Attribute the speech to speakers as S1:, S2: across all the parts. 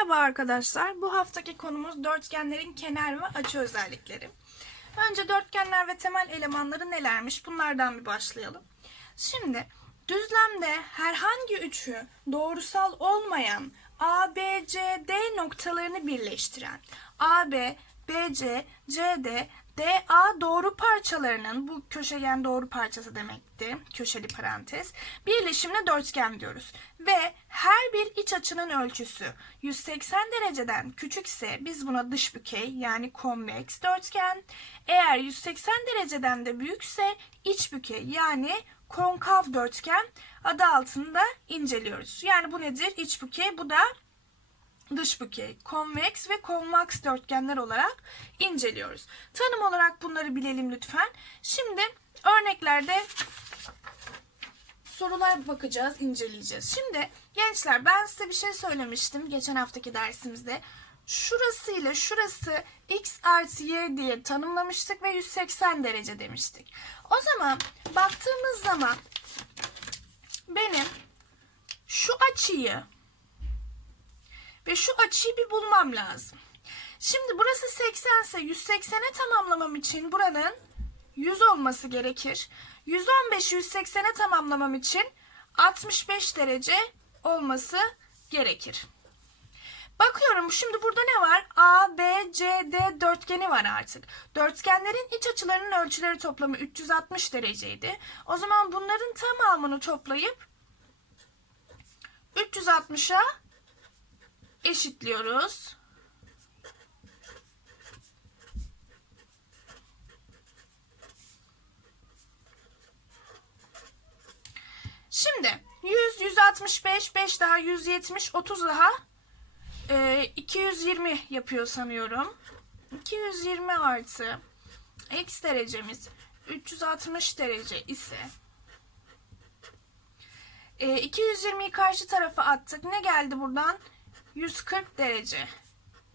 S1: Merhaba arkadaşlar. Bu haftaki konumuz dörtgenlerin kenar ve açı özellikleri. Önce dörtgenler ve temel elemanları nelermiş? Bunlardan bir başlayalım. Şimdi düzlemde herhangi üçü doğrusal olmayan A, B, C, D noktalarını birleştiren AB, BC, CD, DA doğru parçalarının bu köşegen doğru parçası demekti. Köşeli parantez. Birleşimine dörtgen diyoruz. Ve her bir iç açının ölçüsü 180 dereceden küçükse biz buna dış bükey yani konveks dörtgen. Eğer 180 dereceden de büyükse iç bükey yani konkav dörtgen adı altında inceliyoruz. Yani bu nedir? İç bükey bu da dış bükey, konveks ve konvaks dörtgenler olarak inceliyoruz. Tanım olarak bunları bilelim lütfen. Şimdi örneklerde sorular bakacağız, inceleyeceğiz. Şimdi gençler ben size bir şey söylemiştim geçen haftaki dersimizde. Şurası ile şurası x artı y diye tanımlamıştık ve 180 derece demiştik. O zaman baktığımız zaman benim şu açıyı ve şu açıyı bir bulmam lazım. Şimdi burası 80 ise 180'e tamamlamam için buranın 100 olması gerekir. 115 180'e tamamlamam için 65 derece olması gerekir. Bakıyorum şimdi burada ne var? A, B, C, D dörtgeni var artık. Dörtgenlerin iç açılarının ölçüleri toplamı 360 dereceydi. O zaman bunların tamamını toplayıp 360'a eşitliyoruz. Şimdi 100, 165, 5 daha 170, 30 daha e, 220 yapıyor sanıyorum. 220 artı x derecemiz 360 derece ise e, 220'yi karşı tarafa attık. Ne geldi buradan? 140 derece.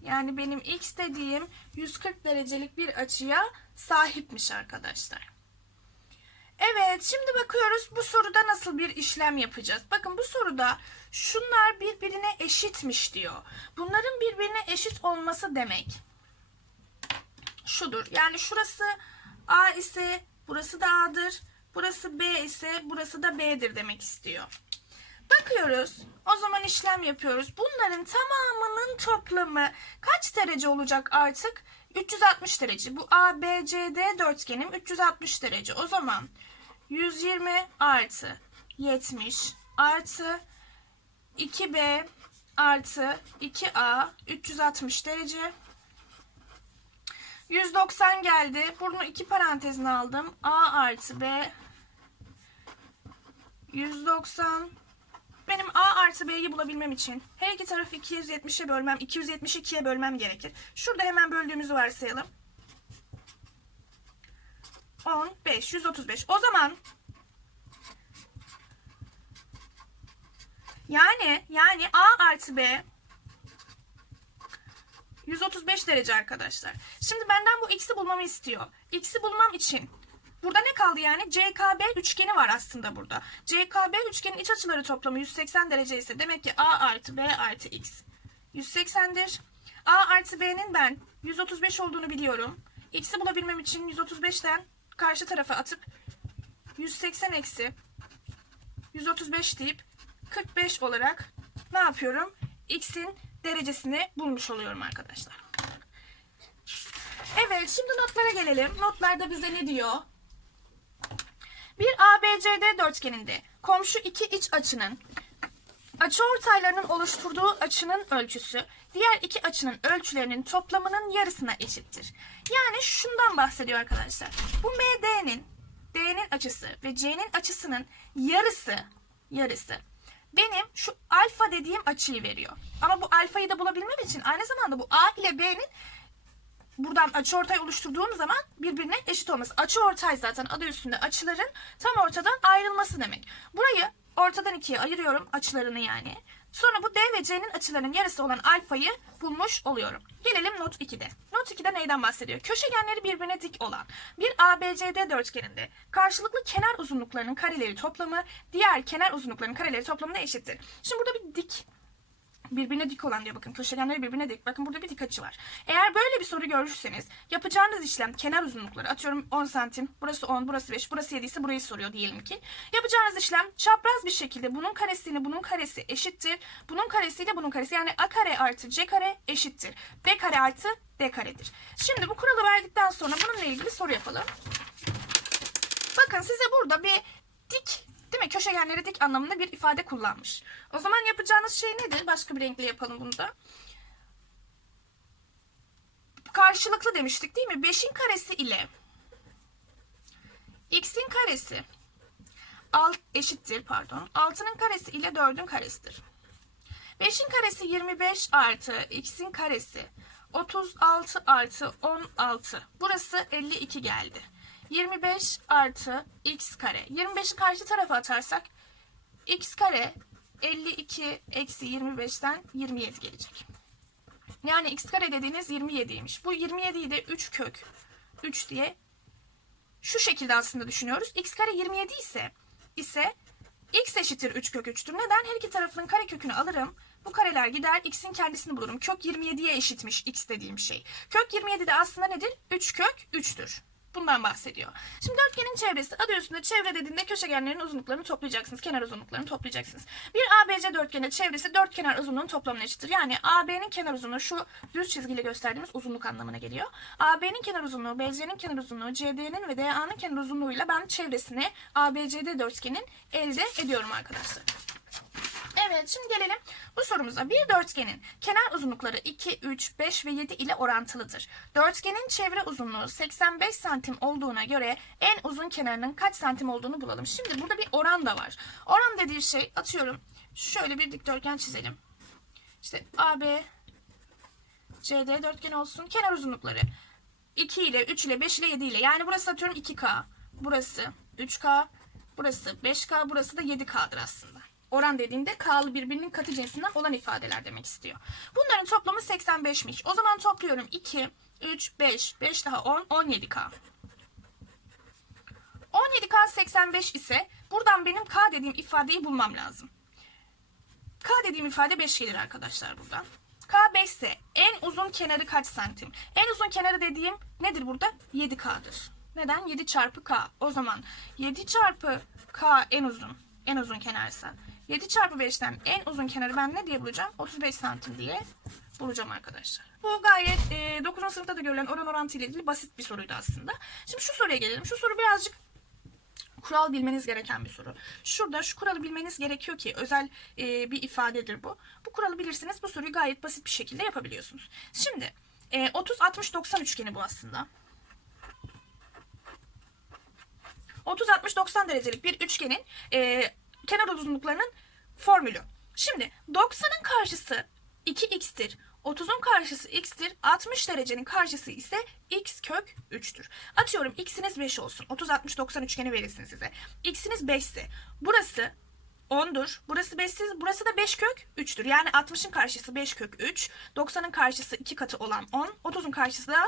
S1: Yani benim x dediğim 140 derecelik bir açıya sahipmiş arkadaşlar. Evet şimdi bakıyoruz bu soruda nasıl bir işlem yapacağız. Bakın bu soruda şunlar birbirine eşitmiş diyor. Bunların birbirine eşit olması demek şudur. Yani şurası A ise burası da A'dır. Burası B ise burası da B'dir demek istiyor. Bakıyoruz. O zaman işlem yapıyoruz. Bunların tamamının toplamı kaç derece olacak artık? 360 derece. Bu ABCD dörtgenim 360 derece. O zaman 120 artı 70 artı 2B artı 2A 360 derece. 190 geldi. Bunu iki parantezine aldım. A artı B 190 benim A artı B'yi bulabilmem için her iki tarafı 270'e bölmem, 272'ye bölmem gerekir. Şurada hemen böldüğümüzü varsayalım. 10, 5, 135. O zaman yani yani A artı B 135 derece arkadaşlar. Şimdi benden bu x'i bulmamı istiyor. X'i bulmam için Burada ne kaldı yani? CKB üçgeni var aslında burada. CKB üçgenin iç açıları toplamı 180 derece ise demek ki A artı B artı X 180'dir. A artı B'nin ben 135 olduğunu biliyorum. X'i bulabilmem için 135'ten karşı tarafa atıp 180 eksi 135 deyip 45 olarak ne yapıyorum? X'in derecesini bulmuş oluyorum arkadaşlar. Evet şimdi notlara gelelim. Notlarda bize ne diyor? Bir ABCD dörtgeninde komşu iki iç açının açıortaylarının oluşturduğu açının ölçüsü diğer iki açının ölçülerinin toplamının yarısına eşittir. Yani şundan bahsediyor arkadaşlar. Bu MD'nin D'nin açısı ve C'nin açısının yarısı yarısı benim şu alfa dediğim açıyı veriyor. Ama bu alfayı da bulabilmem için aynı zamanda bu A ile B'nin buradan açıortay oluşturduğum zaman birbirine eşit olması. Açıortay zaten adı üstünde açıların tam ortadan ayrılması demek. Burayı ortadan ikiye ayırıyorum açılarını yani. Sonra bu D ve C'nin açılarının yarısı olan alfayı bulmuş oluyorum. Gelelim not 2'de. Not 2'de neyden bahsediyor? Köşegenleri birbirine dik olan bir ABCD dörtgeninde karşılıklı kenar uzunluklarının kareleri toplamı diğer kenar uzunluklarının kareleri toplamına eşittir. Şimdi burada bir dik birbirine dik olan diyor bakın köşegenleri birbirine dik. Bakın burada bir dik açı var. Eğer böyle bir soru görürseniz yapacağınız işlem kenar uzunlukları atıyorum 10 santim burası 10 burası 5 burası 7 ise burayı soruyor diyelim ki. Yapacağınız işlem çapraz bir şekilde bunun karesiyle bunun karesi eşittir. Bunun karesiyle bunun karesi yani a kare artı c kare eşittir. b kare artı d karedir. Şimdi bu kuralı verdikten sonra bununla ilgili soru yapalım. Bakın size burada bir dik değil mi? Köşegenleri dik anlamında bir ifade kullanmış. O zaman yapacağınız şey nedir? Başka bir renkle yapalım bunu da. Karşılıklı demiştik değil mi? 5'in karesi ile x'in karesi alt eşittir pardon. 6'nın karesi ile 4'ün karesidir. 5'in karesi 25 artı x'in karesi 36 artı 16. Burası 52 geldi. 25 artı x kare. 25'i karşı tarafa atarsak x kare 52 eksi 25'ten 27 gelecek. Yani x kare dediğiniz 27'ymiş. Bu 27'yi de 3 kök 3 diye şu şekilde aslında düşünüyoruz. x kare 27 ise ise x eşittir 3 kök 3'tür. Neden? Her iki tarafının kare kökünü alırım. Bu kareler gider x'in kendisini bulurum. Kök 27'ye eşitmiş x dediğim şey. Kök 27 de aslında nedir? 3 kök 3'tür. Bundan bahsediyor. Şimdi dörtgenin çevresi adı üstünde çevre dediğinde köşegenlerin uzunluklarını toplayacaksınız. Kenar uzunluklarını toplayacaksınız. Bir ABC dörtgenin çevresi dört kenar uzunluğun toplamına eşittir. Yani AB'nin kenar uzunluğu şu düz çizgiyle gösterdiğimiz uzunluk anlamına geliyor. AB'nin kenar uzunluğu, BC'nin kenar uzunluğu, CD'nin ve DA'nın kenar uzunluğuyla ben çevresini ABCD dörtgenin elde ediyorum arkadaşlar. Evet şimdi gelelim bu sorumuza. Bir dörtgenin kenar uzunlukları 2, 3, 5 ve 7 ile orantılıdır. Dörtgenin çevre uzunluğu 85 santim olduğuna göre en uzun kenarının kaç santim olduğunu bulalım. Şimdi burada bir oran da var. Oran dediği şey atıyorum şöyle bir dikdörtgen çizelim. İşte AB CD dörtgen olsun. Kenar uzunlukları 2 ile 3 ile 5 ile 7 ile. Yani burası atıyorum 2K. Burası 3K. Burası 5K. Burası da 7K'dır aslında. Oran dediğinde K'lı birbirinin katı cinsinden olan ifadeler demek istiyor. Bunların toplamı 85'miş. O zaman topluyorum 2, 3, 5, 5 daha 10, 17K. 17K 85 ise buradan benim K dediğim ifadeyi bulmam lazım. K dediğim ifade 5 gelir arkadaşlar buradan. K 5 ise en uzun kenarı kaç santim? En uzun kenarı dediğim nedir burada? 7K'dır. Neden? 7 çarpı K. O zaman 7 çarpı K en uzun. En uzun kenarsa. 7 çarpı 5'ten en uzun kenarı ben ne diye bulacağım? 35 santim diye bulacağım arkadaşlar. Bu gayet e, 9. sınıfta da görülen oran orantı ile ilgili basit bir soruydu aslında. Şimdi şu soruya gelelim. Şu soru birazcık kural bilmeniz gereken bir soru. Şurada şu kuralı bilmeniz gerekiyor ki özel e, bir ifadedir bu. Bu kuralı bilirsiniz bu soruyu gayet basit bir şekilde yapabiliyorsunuz. Şimdi e, 30 60 90 üçgeni bu aslında. 30 60 90 derecelik bir üçgenin e, kenar uzunluklarının formülü. Şimdi 90'ın karşısı 2x'tir. 30'un karşısı x'tir. 60 derecenin karşısı ise x kök 3'tür. Atıyorum x'iniz 5 olsun. 30 60 90 üçgeni verilsin size. x'iniz 5 ise burası 10'dur. Burası 5 burası da 5 kök 3'tür. Yani 60'ın karşısı 5 kök 3, 90'ın karşısı 2 katı olan 10, 30'un karşısı da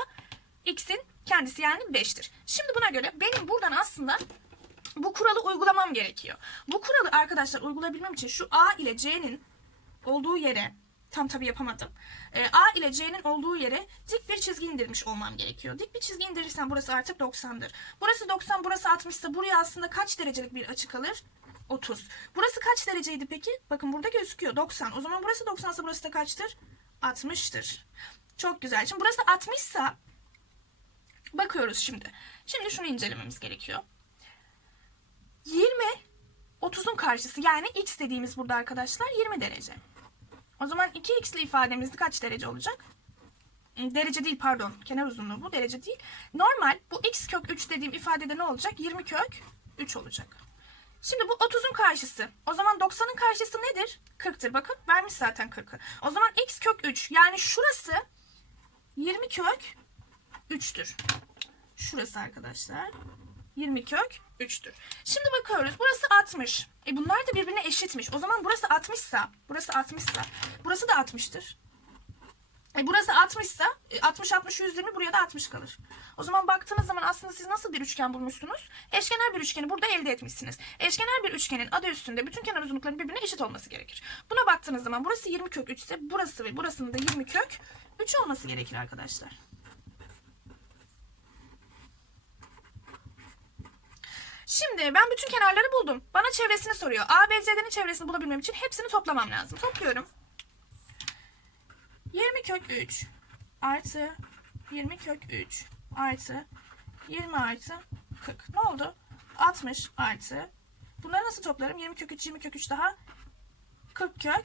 S1: x'in kendisi yani 5'tir. Şimdi buna göre benim buradan aslında bu kuralı uygulamam gerekiyor. Bu kuralı arkadaşlar uygulayabilmem için şu A ile C'nin olduğu yere tam tabi yapamadım. E, A ile C'nin olduğu yere dik bir çizgi indirmiş olmam gerekiyor. Dik bir çizgi indirirsem burası artık 90'dır. Burası 90, burası 60 ise buraya aslında kaç derecelik bir açı kalır? 30. Burası kaç dereceydi peki? Bakın burada gözüküyor 90. O zaman burası 90 ise burası da kaçtır? 60'tır. Çok güzel. Şimdi burası 60 ise bakıyoruz şimdi. Şimdi şunu incelememiz gerekiyor. 20 30'un karşısı yani x dediğimiz burada arkadaşlar 20 derece. O zaman 2x'li ifademiz kaç derece olacak? Derece değil pardon. Kenar uzunluğu bu derece değil. Normal bu x kök 3 dediğim ifadede ne olacak? 20 kök 3 olacak. Şimdi bu 30'un karşısı. O zaman 90'ın karşısı nedir? 40'tır. Bakın vermiş zaten 40'ı. O zaman x kök 3 yani şurası 20 kök 3'tür. Şurası arkadaşlar. 20 kök 3'tür. Şimdi bakıyoruz. Burası 60. E bunlar da birbirine eşitmiş. O zaman burası 60 ise, burası 60 ise, burası da 60'tır. E, burası 60 ise 60 60 120 buraya da 60 kalır. O zaman baktığınız zaman aslında siz nasıl bir üçgen bulmuşsunuz? Eşkenar bir üçgeni burada elde etmişsiniz. Eşkenar bir üçgenin adı üstünde bütün kenar uzunluklarının birbirine eşit olması gerekir. Buna baktığınız zaman burası 20 kök 3 ise burası ve burasının da 20 kök 3 olması gerekir arkadaşlar. Şimdi ben bütün kenarları buldum. Bana çevresini soruyor. ABC'nin çevresini bulabilmem için hepsini toplamam lazım. Topluyorum. 20 kök 3 artı 20 kök 3 artı 20 artı 40. Ne oldu? 60 artı. Bunları nasıl toplarım? 20 kök 3, 20 kök 3 daha 40 kök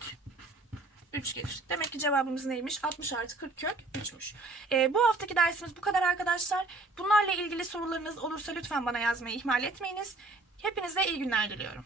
S1: 3 gelir. Demek ki cevabımız neymiş? 60 artı 40 kök 3'müş. Ee, bu haftaki dersimiz bu kadar arkadaşlar. Bunlarla ilgili sorularınız olursa lütfen bana yazmayı ihmal etmeyiniz. Hepinize iyi günler diliyorum.